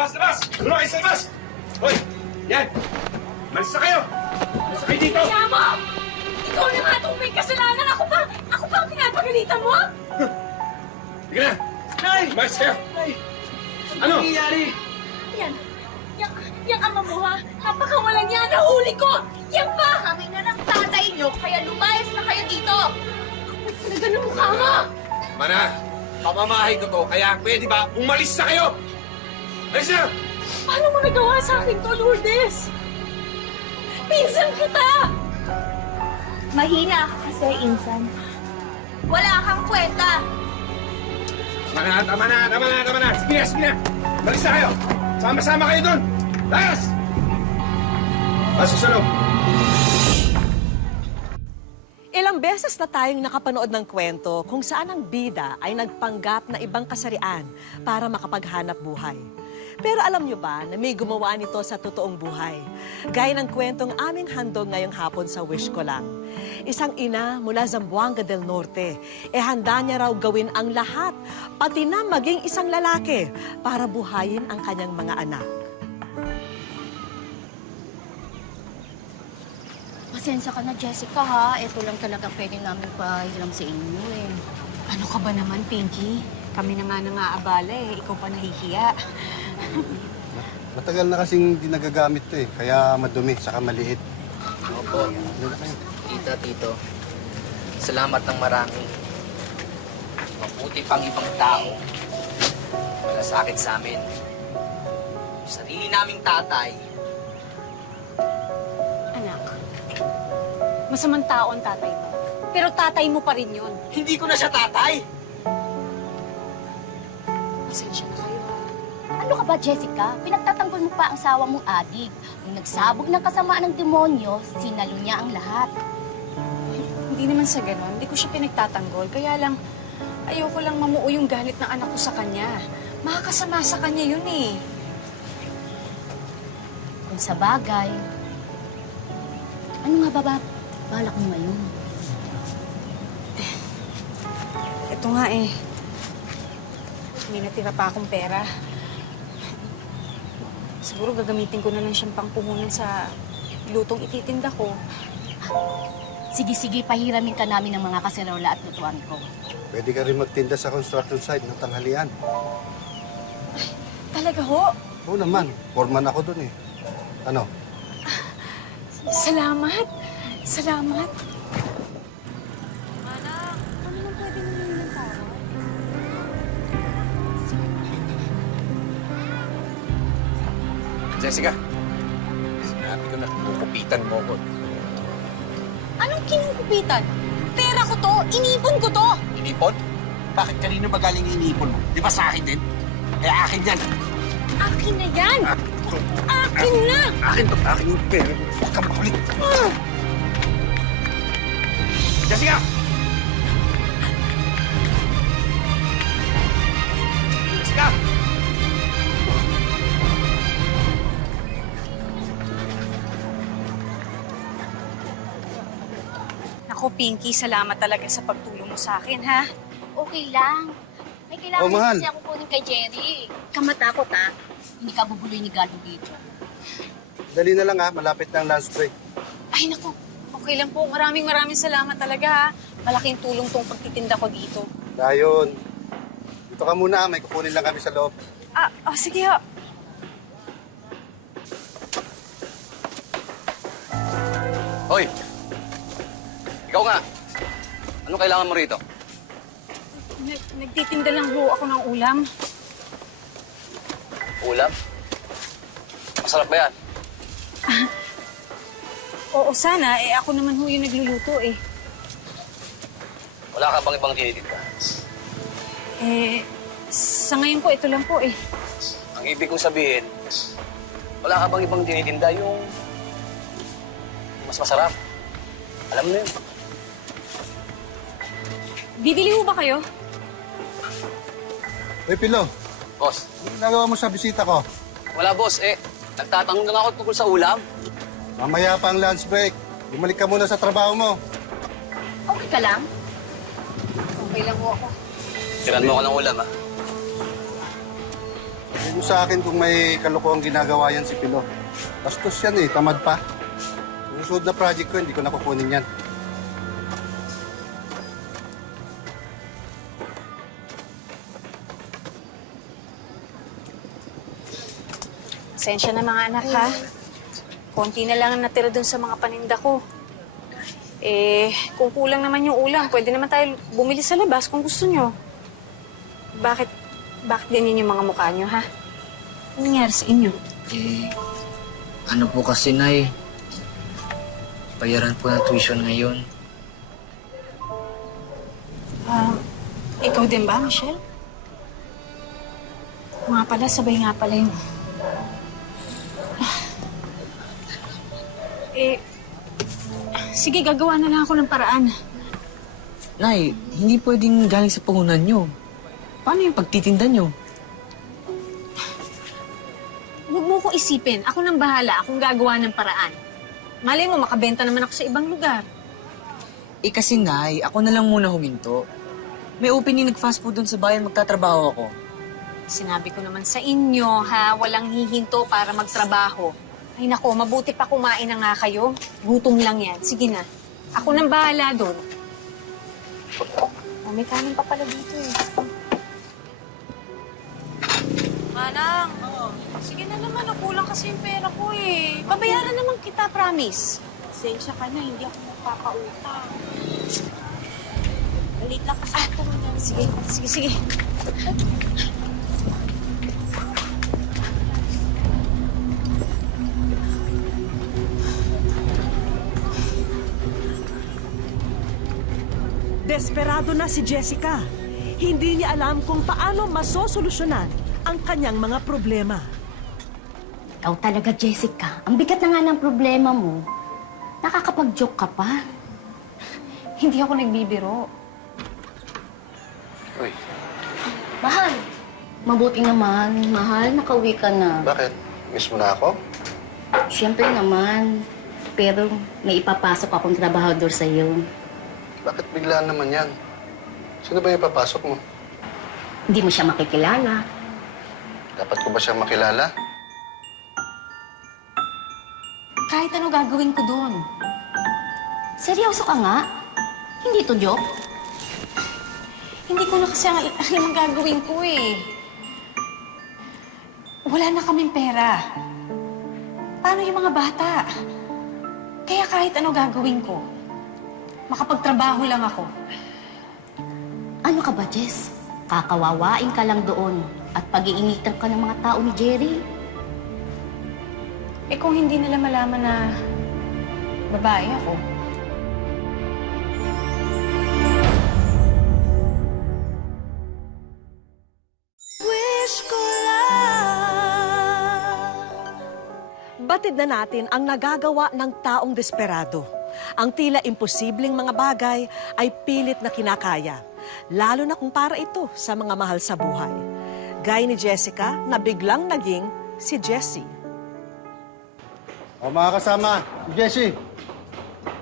Labas! Labas! Doon kayo sa labas! Hoy! Yan! Malis na kayo! Malis na kayo dito! Kaya mo! Ikaw na nga itong may kasalanan! Ako pa ang pinapagalitan mo? Sige na! Nay! Malis kayo! Nay! Ano? nangyayari? Yang ama mo ha? Napakawalan niya! Nahuli ko! Yan ba? Kami na ng tatay niyo, kaya lumayas na kayo dito! Ay, talaga ng mukha mo! Mana! Papamahay ko to, kaya pwede ba umalis na kayo? Malis na! Paano mo nagawa sa akin to, Lourdes? Pinsan kita! Mahina ka kasi, Insan. Wala kang kwenta! Tama na! Sige na! Malis na kayo! Sama-sama kayo doon! Layas! Pasok sa loob! Ilang beses na tayong nakapanood ng kwento kung saan ang bida ay nagpanggap na ibang kasarian para makapaghanap buhay. Pero alam nyo ba na may gumawa nito sa totoong buhay? Gaya ng kwentong aming handog ngayong hapon sa Wish Ko Lang. Isang ina mula Zamboanga del Norte, handa niya raw gawin ang lahat, pati na maging isang lalaki para buhayin ang kanyang mga anak. Pasensya ka na, Jessica, ha? Ito lang talaga pwede namin pahiram sa inyo, eh. Ano ka ba naman, Pinky? Kami na nga nangaabala eh. Ikaw pa nahihiya. Matagal na kasing di nagagamit to eh, kaya madumi, saka maliit. Opo. Tita, tito. Salamat ng marami. Mabuti pang ibang tao. Malasakit sa amin. Yung sarili naming tatay. Anak, masamang tao ang tatay mo. Pero tatay mo pa rin yun. Hindi ko na siya tatay! Pasensya na kayo, ha? Ano ka ba, Jessica? Pinagtatanggol mo pa ang sawa mong adik. Nung nagsabog ng kasamaan ng demonyo, sinalo niya ang lahat. Hindi naman sa ganon. Hindi ko siya pinagtatanggol. Kaya lang, ayoko lang mamuo yung galit ng anak ko sa kanya. Makakasama sa kanya yun eh. Kung sa bagay, ano nga ba balak mo ngayon? Ito nga eh. May natira pa akong pera. Siguro gagamitin ko na lang siyang pangpuhunan sa lutong ititinda ko. Sige, pahiramin ka namin ng mga kaserola at lutuan ko. Pwede ka rin magtinda sa construction site ng tanghalian. Talaga ho? Oo naman, foreman ako dun eh. Ano? Salamat. Salamat. Anak, ano nang pwede namin ng tawad? Jessica, sinabi ko na kukupitan mo ko. Anong kinukupitan? Pera ko to! Inipon ko to! Inipon? Bakit kanino ba galing yung inipon mo? Di ba sa akin din? Eh, akin yan. Akin na yan! Akin na! Akin to, akin yung pera. Huwag kang makulit. Jessica! Jessica! Ako, Pinky, salamat talaga sa pagtulong mo sa akin, ha? Okay lang. May kailangan Oh, mahal. kasi ako kunin kay Jerry. Kamatakot, ha? Hindi ka bubuloy ni Galo dito. Dali na lang ha, malapit na ang lunch break. Ay, naku. Okay lang po. Maraming salamat talaga, ha? Malaking tulong tong pagtitinda ko dito. Dayon, dito ka muna, may kukunin lang kami sa loob. Sige, ha. Hoy! Ikaw nga! Ano kailangan mo rito? Nagtitinda lang ho ako ng ulam. Ulam? Masarap ba yan? Oo, sana. Ako naman ho yung nagluluto, eh. Wala ka bang ibang tinitinda? Sa ngayon po, ito lang po, eh. Ang ibig kong sabihin, wala ka bang ibang tinitinda yung mas masarap? Alam mo na yun. Bibili ho ba kayo? Hey, Pilo, Boss, ano ginagawa mo sa bisita ko? wala boss. Nagtatanong lang ako tungkol sa ulam. Mamaya pa ang lunch break. Bumalik ka muna sa trabaho mo. Okay ka lang? Okay lang ho ako. Tiran mo ako ng ulam, ah. Hindi mo sa akin kung may kalokohang ginagawa yan si Pilo. Bastos yan eh, tamad pa. Sa susunod na project ko, hindi ko nakukunin yan. Pasensya na mga anak, ha? Konti na lang ang natira dun sa mga paninda ko. Kung kulang naman yung ulam, pwede naman tayo bumili sa labas kung gusto nyo. Bakit ganyan yung mga mukha nyo, ha? Ano nangyari sa inyo? Ano po kasi, Nay? Bayaran po ng tuition ngayon. Ikaw din ba, Michelle? Nga pala, sabay nga pala yung... Sige, gagawa na lang ako ng paraan. Nay, hindi pwedeng galing sa puhunan nyo. Paano yung pagtitinda nyo? Huwag mo ko isipin. Ako nang bahala. Akong gagawa ng paraan. Malay mo, makabenta naman ako sa ibang lugar. Kasi, Nay, ako na lang muna huminto. May opening nag-fast food dun sa bayan, magtatrabaho ako. Sinabi ko naman sa inyo, ha? Walang hihinto para magtrabaho. Ay nako, mabuti pa kumain na nga kayo. Gutom lang yan. Sige na. Ako nang bahala doon. Oh, may kanin pa pala dito eh. Manang, sige na naman. Kulang kasi yung pera ko eh. Babayaran naman kita, promise. Pasensya ka na, hindi ako magpapautang. Balit lang kasi ito. Sige. Desperado na si Jessica. Hindi niya alam kung paano masosolusyonan ang kanyang mga problema. Ikaw talaga, Jessica. Ang bigat na nga ng problema mo. Nakakapag-joke ka pa. Hindi ako nagbibiro. Uy, Mahal. Mabuti naman. Mahal, nakauwi ka na. bakit? Miss mo na ako? Siyempre naman. Pero may ipapasok akong trabahador sa'yo. Bakit biglaan naman yan? Sino ba yung papasok mo? Hindi mo siya makikilala. Dapat ko ba siyang makilala? Kahit ano gagawin ko doon. Seryoso ka nga? Hindi to joke? Hindi ko na kasi alam ang gagawin ko eh. Wala na kaming pera. Paano yung mga bata? Kaya kahit ano gagawin ko, makapagtrabaho lang ako. Ano ka ba, Jess? Kakawawain ka lang doon at pag-iinitan ka ng mga tao ni Jerry. Kung hindi nila malaman na babae ako, Batid na natin ang nagagawa ng taong desperado. Ang tila imposibleng mga bagay ay pilit na kinakaya, lalo na kung para ito sa mga mahal sa buhay. Gaya ni Jessica na biglang naging si Jessie. O mga kasama, si Jessie.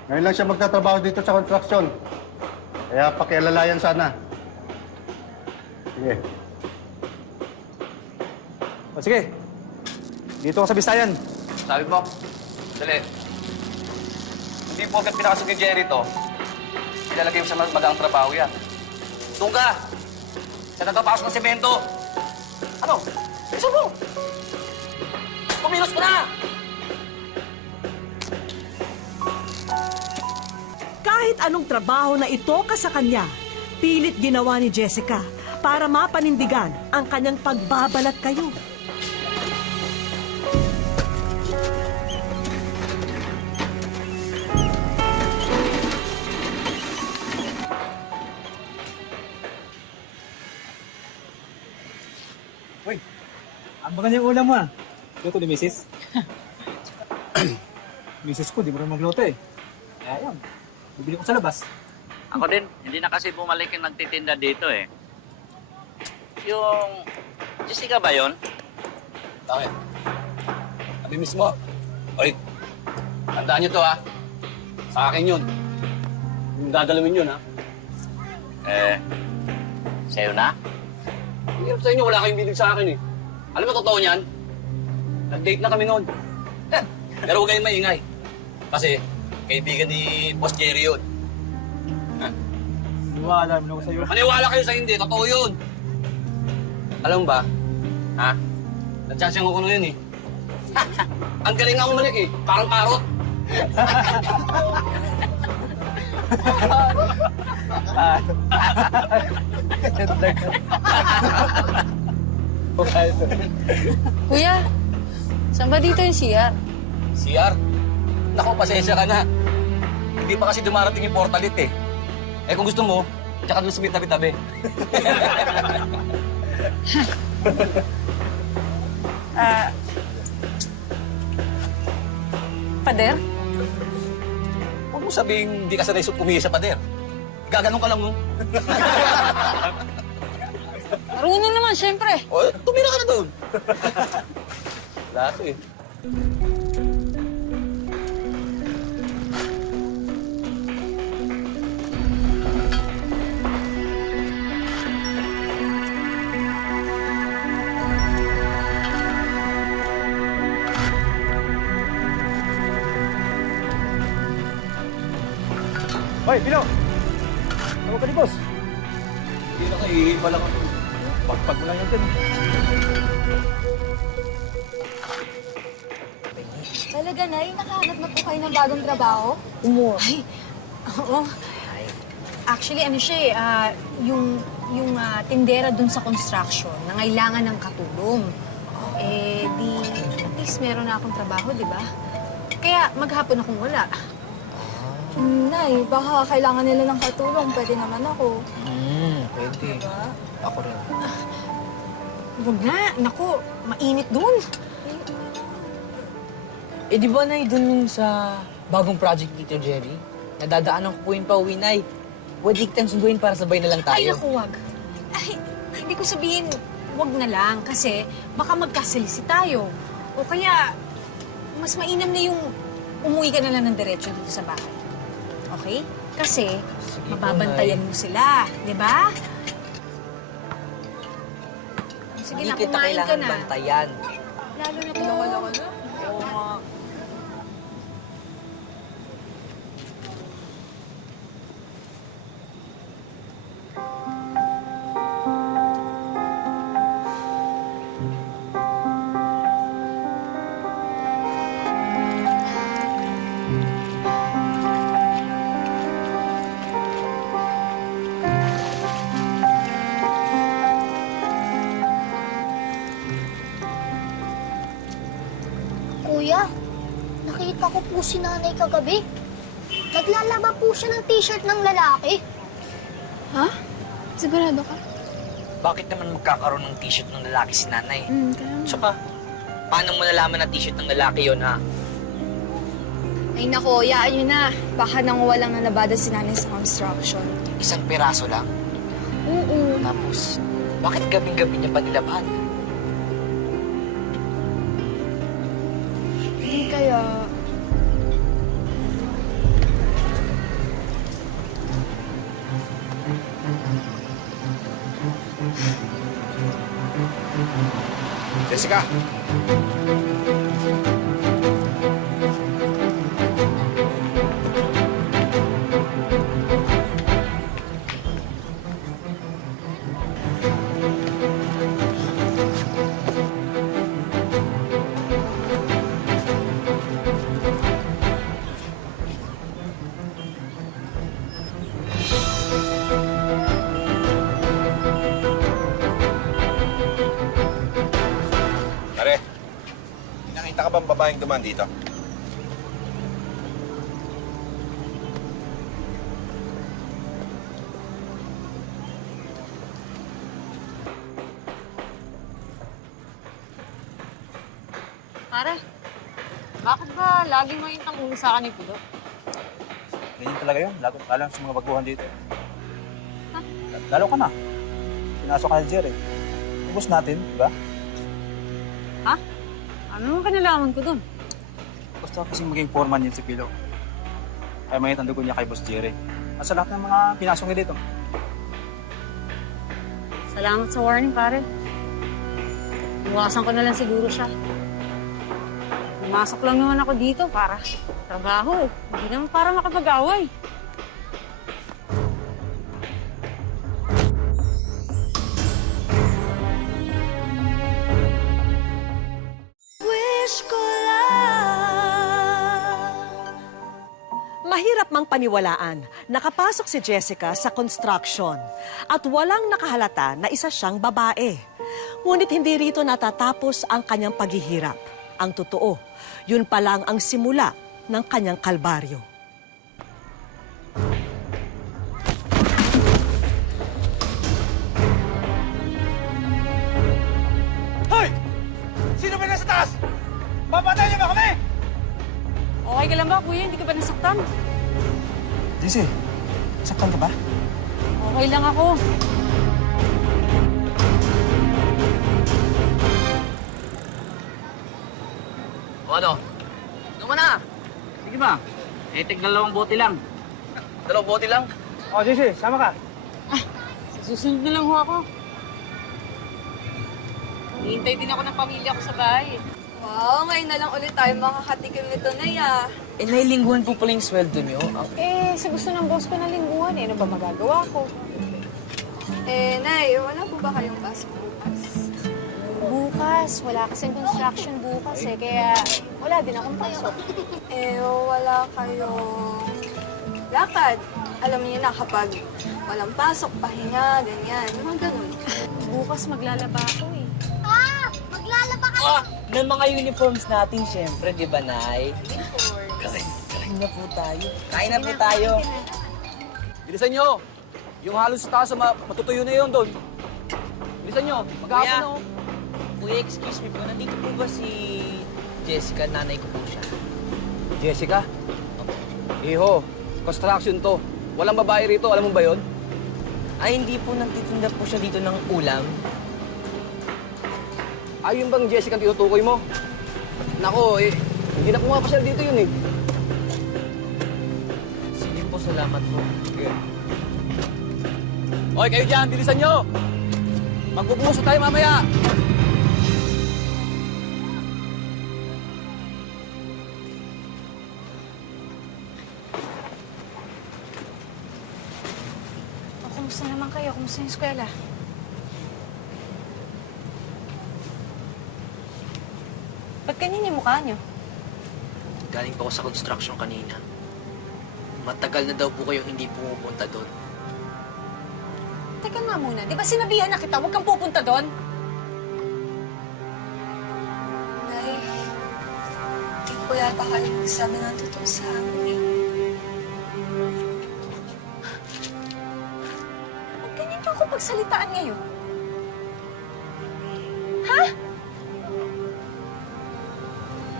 Ngayon lang siya magtatrabaho dito sa construction. Kaya pakialalayan sana. Sige. O sige, dito ako sa Bistayan. Sabi mo, dali. Hindi po agad pinakasok ni Jerry to. Ilalagay mo sa magang trabaho yan. Doon ka! Sa nagpapasok ng semento! Ano? Bilisan mo! Kumilos ka na! Kahit anong trabaho na itoka sa kanya, pilit ginawa ni Jessica para mapanindigan ang kanyang pagbabalat kayo. Uy, ang maganda yung ulam mo ah. Luto ni Mrs. Mrs. ko, di mo rin magluto eh. Kaya yan, bibili ko sa labas. Ako din, hindi na kasi bumalik yung nagtitinda dito eh. Yung... Jessica ba yun? Bakit? Sabi mismo. Oy, tandaan niyo to ha. Sa akin yun. Yung dadalawin yun ha. Sa'yo na? Hirap sa inyo, wala kayong bilig sa akin eh. Alam mo, totoo niyan? Nag-date na kami noon. Pero huwag kayong maingay. Kasi, kaibigan ni Boss Jerry yun. Wala naman ako sa'yo. Maniwala kayo sa hindi, totoo yun. Alam mo ba? Ha? Nag-chance yung kukuno yun eh. Ang galing nga umalik eh. Parang parot. Kuya, saan ba dito yung CR? CR? Naku, pasensya ka na. Hindi pa kasi dumarating yung portalit eh. Eh kung gusto mo, tsaka doon sa may tabi-tabi. Pader? Huwag mo sabihin hindi ka sanay umihi sa pader. Gaganon ka lang mo. Marunong naman, syempre. O, tumira ka na doon. Lahat eh. Hoy, Pino! Tawag ka ni boss. Hindi na kayo, lang ako. Pagpag mo lang yan din. Talaga, Nay? Nakahanap na po kayo ng bagong trabaho? Ay, oo. Actually, ano siya eh, yung tindera dun sa construction, nangailangan ng katulong. Eh, di, at least meron na akong trabaho, di ba? Kaya maghapon akong wala. Nay, baka kailangan nila ng katulong. Pwede naman ako. Pwede. Diba? Ako rin. Huwag na, naku, mainit dun. Eh, di ba, Nay, dun yung sa bagong project ni Tito Jerry? Nadadaanan ko po yung pauwi, Nay. Pwede kitang sunduin para sabay na lang tayo. Ay, naku, wag. Ay, hindi ko sabihin, wag na lang, kasi baka magkasalisi tayo. O kaya, mas mainam na yung umuwi ka na lang ng diretso dito sa bahay. Okay? Kasi, Sige po, mababantayan mo sila, di ba? Sige Hindi na, kita kumain ka kailangan na. bantayan. Lalo na to. Oo nga. Kuya, nakita ko po si nanay kagabi. Naglalaba po siya ng t-shirt ng lalaki. Ha? Sigurado ka? Bakit naman magkakaroon ng t-shirt ng lalaki si nanay? Kaya... Tsaka, paano mo nalaman na t-shirt ng lalaki yon ha? Ay nako, yaan nyo na. Baka nanguwa lang na nabada si nanay sa construction. Isang piraso lang. Oo. Tapos, bakit gabing-gabi niya pa nilabahan? Hindi kaya... Jessica! Pare, nakita ka bang babaeng dumaan dito? Pare, bakit ba lagi mo yung tanong sa akin ni Pulo? Ganyan talaga yun. Lalo sa mga baguhan dito. Lalo ka na. Pinasok ka ni Jerry. Ubus natin, di ba? Ha? Ano naman kanalaman ko dun? Gusto kasi maging foreman yun si Pilo. Kaya may tandugo niya kay Boss Jerry. At sa lahat ng mga pinasok niya dito. Salamat sa warning, pare. Iwasan ko na lang siguro siya. Pumasok lang naman ako dito para trabaho. Hindi naman para makapag-away. Mahirap mang paniwalaan, nakapasok si Jessica sa construction at walang nakahalata na isa siyang babae. Ngunit hindi rito natatapos ang kanyang paghihirap. Ang totoo, yun pa lang ang simula ng kanyang kalbaryo. Hoy! Sino ba nasa taas? Papatay niyo ba kami? Okay ka lang ba, kuya? Hindi ka ba nasaktan? JC, saktan ka ba? Okay lang ako. O ano? Ano mo na? Sige ba? Dalawang bote lang. Dalawang bote lang? Oh, JC, sama ka. Sa susunod na lang ho ako. Hihintay din ako ng pamilya ko sa bahay. Wow, ngayon na lang ulit tayo makakatikim nito na ya. Eh, nailingguhan po pala yung sweldo niyo. Sa gusto ng boss ko na lingguhan ano ba magagawa ko? Nay, wala po ba kayong pasok bukas? Bukas, wala kasing construction bukas kaya wala din akong pasok. Wala kayong lakad. Alam niyo na kapag walang pasok, pahinga, ganyan. Mga ganun. Bukas maglalaba ako Maglalaba ka! Ng mga uniforms natin, syempre, di ba, Nay? Kain na po tayo. Kain na po tayo. Bilisan nyo! Yung halos sa taas, matutuyo na yun doon. Bilisan nyo, maghahapon na oh. Kuya, excuse me po, nandito po ba si Jessica? Nanay ko po siya. Jessica? Iho, construction to. Walang babae rito, alam mo ba yun? Ay, hindi po nagtitinda po siya dito ng ulam. Ayun bang Jessica ang tinutukoy mo? Nako, hindi na pumapasyal dito yun eh. Sige po, salamat po. Sige. Hoy, kayo dyan, bilisan nyo! Magbubuhos na tayo mamaya! Kumusta naman kayo? Kumusta yung eskwela? Ba't ganyan yung mukha niyo? Galing po ako sa construction kanina. Matagal na daw po kayong hindi pumupunta doon. Teka nga muna, di ba sinabihan na kita, huwag kang pupunta doon? Nay, hindi po yata kayo magsabi ng totoo sa amin. Ba't ganyan niyo ako pagsalitaan ngayon? Ha?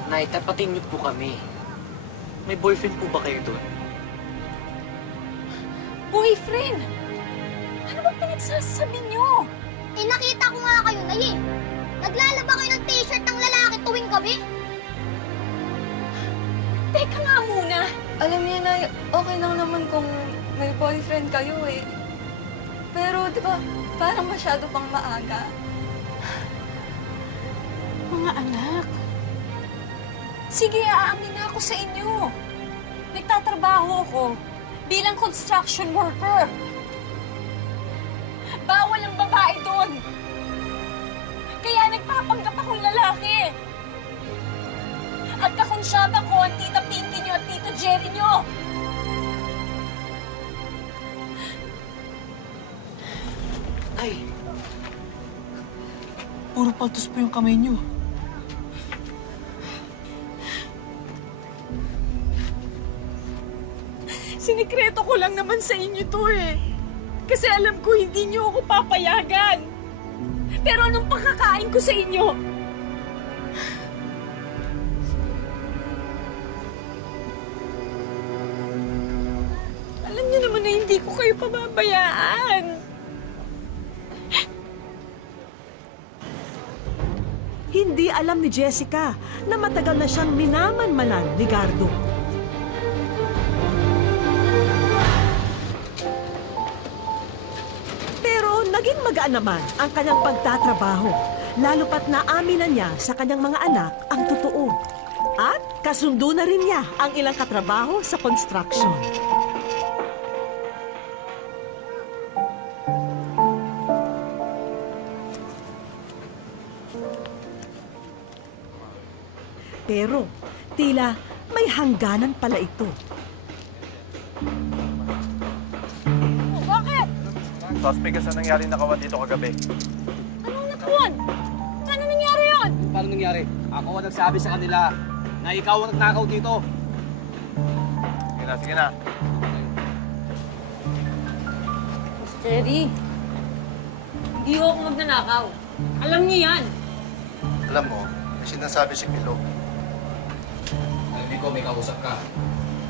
Nay, tapatin niyo po kami. May boyfriend po ba kayo doon? Boyfriend? Ano bang pinagsasabi niyo? Nakita ko nga kayo, Nay eh. Naglalaba kayo ng t-shirt ng lalaki tuwing gabi. Teka nga muna. Alam niyo na, okay lang naman kung may boyfriend kayo eh. Pero di ba, parang masyado pang maaga. Mga anak, sige, aamin na ako sa inyo. Nagtatrabaho ako bilang construction worker. Bawal ang babae doon. Kaya nagpapanggap akong lalaki. At kakonsyaba ko ang tita Pinky niyo at tito Jerry niyo. Ay! Puro paltos po yung kamay niyo. Sinikreto ko lang naman sa inyo to eh. Kasi alam ko hindi niyo ako papayagan. Pero anong pakakain ko sa inyo? Alam niyo naman na hindi ko kayo pababayaan. Hindi alam ni Jessica na matagal na siyang minamanmanan ni Gardo. Pero naging Magaan magaan naman ang kanyang pagtatrabaho, lalo pat naamin na niya sa kanyang mga anak ang totoo. At kasundo na rin niya ang ilang katrabaho sa construction. Pero tila may hangganan pala ito. Bakit? Suspect ka sa nangyaring nakawan dito kagabi. Anong nakawan? Paano nangyari yun? Paano nangyari? Ako ang nagsabi sa kanila na ikaw ang nagnakaw dito. Sige na. Jerry, hindi ako magnanakaw. Alam niyo yan. Alam mo, may sinasabi si Milo. Hindi ko may kausap ka.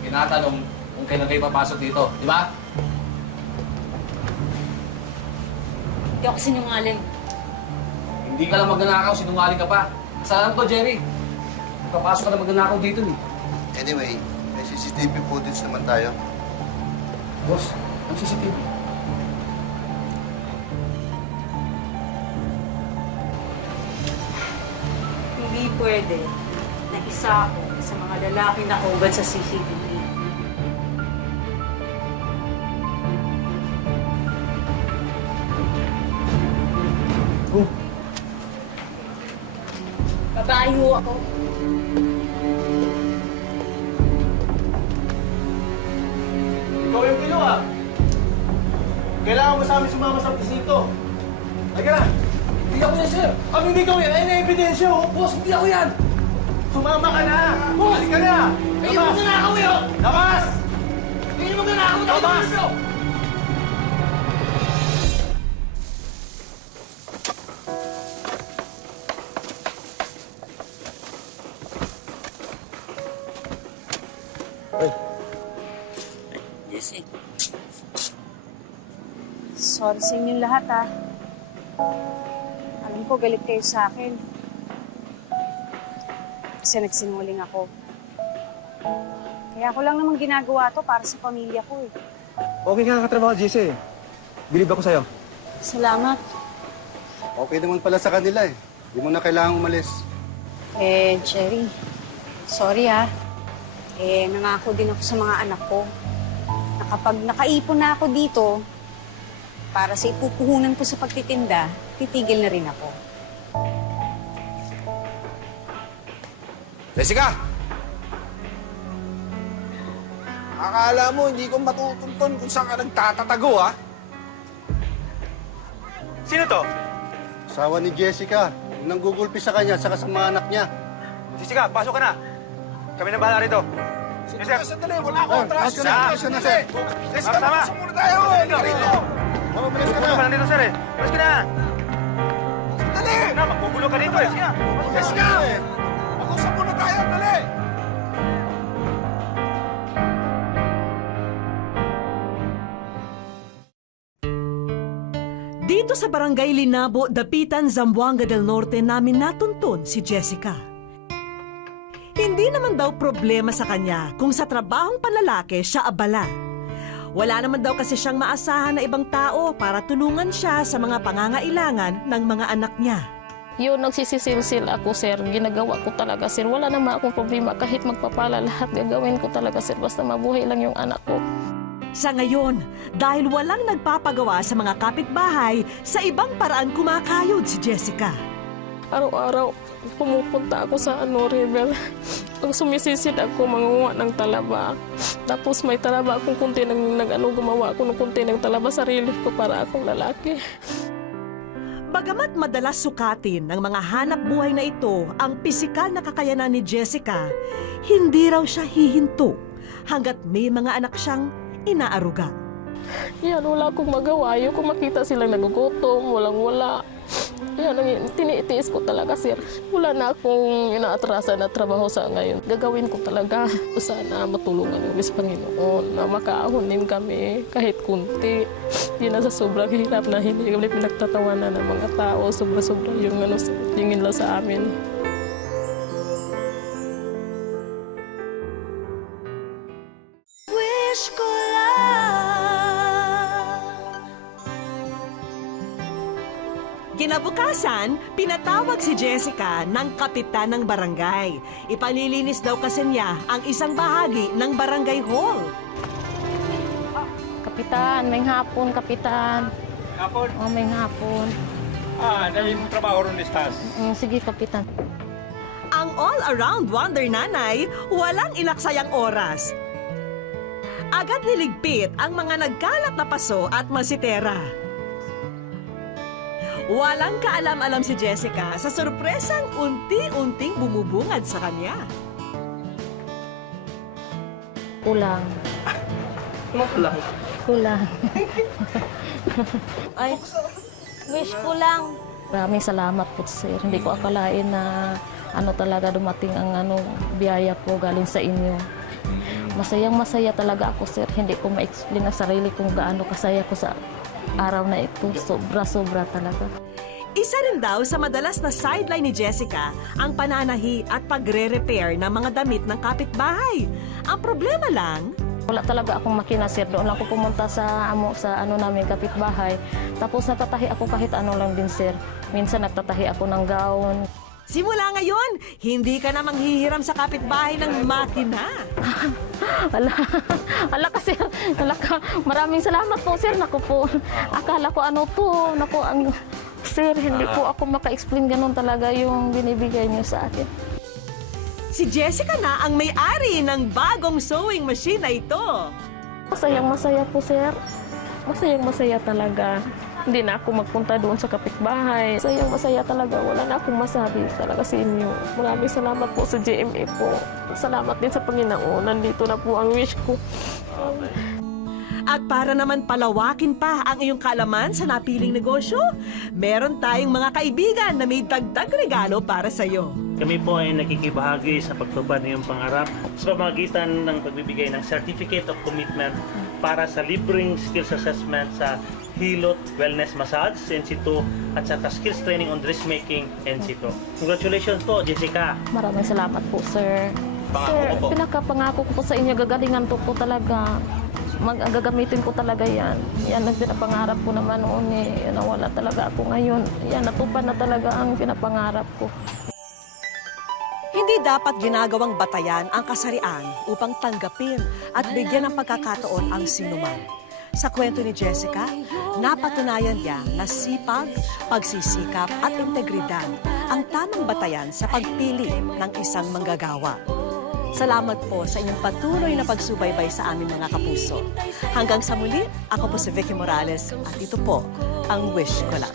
Tinatanong kung kailan kayo papasok dito, di ba? Hindi ako sinungaling. Hindi ka lang magnanakaw, sinungaling ka pa. Saan to, Jerry? Papasok ka na magnanakaw dito, eh. Anyway, may CCTV footage naman tayo. Boss, ang CCTV. Hindi pwede na isa ako sa mga lalaking nakahubad sa CCTV. Babae ho ako. Ikaw yung Milo ah. Kailangan mo sa amin sumama sa presinto. Halika na. Hindi ako yan, sir. Kami hindi ikaw yan. Ayun na ebidensya oh. Boss, hindi ako yan. Sumama ka na. Halika na. Kayo yung magnanakaw yun! Labas! Kayo yung magnanakaw! Labas! Sorry sa inyong lahat, ha. Alam ko, galit kayo sa akin. Kasi nagsinungaling ako. Kaya ako lang naman ginagawa to para sa pamilya ko, eh. Okay ka katrabaho, JC. Bilib ako sa'yo. Salamat. Okay naman pala sa kanila eh. Hindi mo na kailangang umalis. Jerry, sorry, ha. Nangako din ako sa mga anak ko na kapag nakaipon na ako dito, para sa ipupuhunan ko sa pagtitinda, titigil na rin ako. Jessica! Akala mo, hindi ko matutunton kung saan ka nagtatatago, ha? Sino to? Asawa ni Jessica, yung nanggugulpi sa kanya sa mga anak niya. Jessica, pasok ka na. Kami na bahala rito. Sandali, sandali. Wala akong atraso Pasok na, pasok na, sir. Jessica, Sama. pasok muna tayo. Dito. Mabilis ka Puno ka na. na dito, sir eh. Palis ka na. Sandali! Na, magbubulo ka dito eh. Sige na. Jessica! Mag-usap muna tayo. Dali! Dito sa Barangay Linabo, Dapitan, Zamboanga del Norte namin natuntun si Jessica. Hindi naman daw problema sa kanya kung sa trabahong panlalaki siya abala. Wala naman daw kasi siyang maasahan na ibang tao para tulungan siya sa mga pangangailangan ng mga anak niya. Yun, nagsisisilsil ako, sir. Ginagawa ko talaga, sir. Wala naman akong problema. Kahit magpapala lahat, gagawin ko talaga, sir. Basta mabuhay lang yung anak ko. Sa ngayon, dahil walang nagpapagawa sa mga kapitbahay, sa ibang paraan kumakayod si Jessica. Araw-araw, pumupunta ako sa river. Pag sumisisid ako, mangunguha ng talaba. Tapos may talaba akong kunti gumawa ako ng kunti ng talaba sarili ko para akong lalaki. Bagamat madalas sukatin ng mga hanap buhay na ito ang pisikal na kakayanan ni Jessica, hindi raw siya hihinto hanggat may mga anak siyang inaaruga. Yan, wala akong magawa. Ayoko makita silang nagugutom, walang-wala. Yan, tinitiis ko talaga, sir. Wala na akong inaatrasan na trabaho sa ngayon. Gagawin ko talaga. Sana matulungan yung Diyos Panginoon na makaahon din kami kahit kunti. Hindi na sa sobrang hirap na hindi kami pinagtatawanan ng mga tao. Sobra-sobra yung tingin lang sa amin. Wish ko lang Kinabukasan, pinatawag si Jessica ng kapitan ng barangay. Ipanlilinis daw kasi niya ang isang bahagi ng barangay hall. Kapitan, may hapon, kapitan. Kapon. Oh, may hapon. Dahil yung trabaho ron listas. Sige, kapitan. Ang all-around wonder nanay, walang ilaksayang oras. Agad niligpit ang mga nagkalat na paso at masitera. Walang kaalam-alam si Jessica sa sorpresang unti-unting bumubungad sa kanya. Kulang. Kulang. Kulang. Ay, wish ko lang. Maraming salamat po, sir. Hindi ko akalain na talaga dumating ang biyaya ko galing sa inyo. Masayang-masaya talaga ako, sir. Hindi ko ma-explain ang sarili kung gaano kasaya ko sa araw na ito. Sobra-sobra talaga. Isa rin daw sa madalas na sideline ni Jessica ang pananahi at pagre-repair ng mga damit ng kapitbahay. Ang problema lang, Wala talaga akong makina, sir. Doon lang ako pumunta sa namin kapitbahay. Tapos nagtatahi ako kahit ano lang din, sir. Minsan nagtatahi ako ng gown. simula ngayon, hindi ka na manghihiram sa kapitbahay ng makina. Ala ka, sir. Maraming salamat po, sir. Naku po. Akala ko sir, hindi po ako maka-explain ganun talaga yung binibigay niyo sa akin. Si Jessica na ang may-ari ng bagong sewing machine na ito. Masayang-masaya po, sir. Masayang-masaya talaga. Hindi na ako magpunta doon sa kapitbahay. Masayang-masaya talaga. Wala na akong masabi talaga sa inyo. Maraming salamat po sa GMA po. Salamat din sa Panginoon. Nandito na po ang wish ko. At para naman palawakin pa ang iyong kaalaman sa napiling negosyo, meron tayong mga kaibigan na may dagdag regalo para sa iyo. Kami po ay nakikibahagi sa pagtupad ng iyong pangarap sa pamamagitan ng pagbibigay ng Certificate of Commitment para sa libreng skills assessment sa Hilot Wellness Massage, NC2, at saka Skills Training on Dressmaking, NC2. Congratulations po, Jessica! Maraming salamat po, sir. Sir, pinakapangako ko po sa inyo, gagalingan to po talaga. Gagamitin ko talaga yan. Yan ang pinapangarap ko naman noon eh. Nawala talaga ako ngayon. Yan, natupad na talaga ang pinapangarap ko. Hindi dapat ginagawang batayan ang kasarian upang tanggapin at bigyan ng pagkakataon ang sinuman. Sa kwento ni Jessica, napatunayan niya na sipag, pagsisikap at integridad ang tamang batayan sa pagpili ng isang manggagawa. Salamat po sa inyong patuloy na pagsubaybay sa aming mga kapuso. Hanggang sa muli, ako po si Vicky Morales at ito po ang Wish Ko Lang.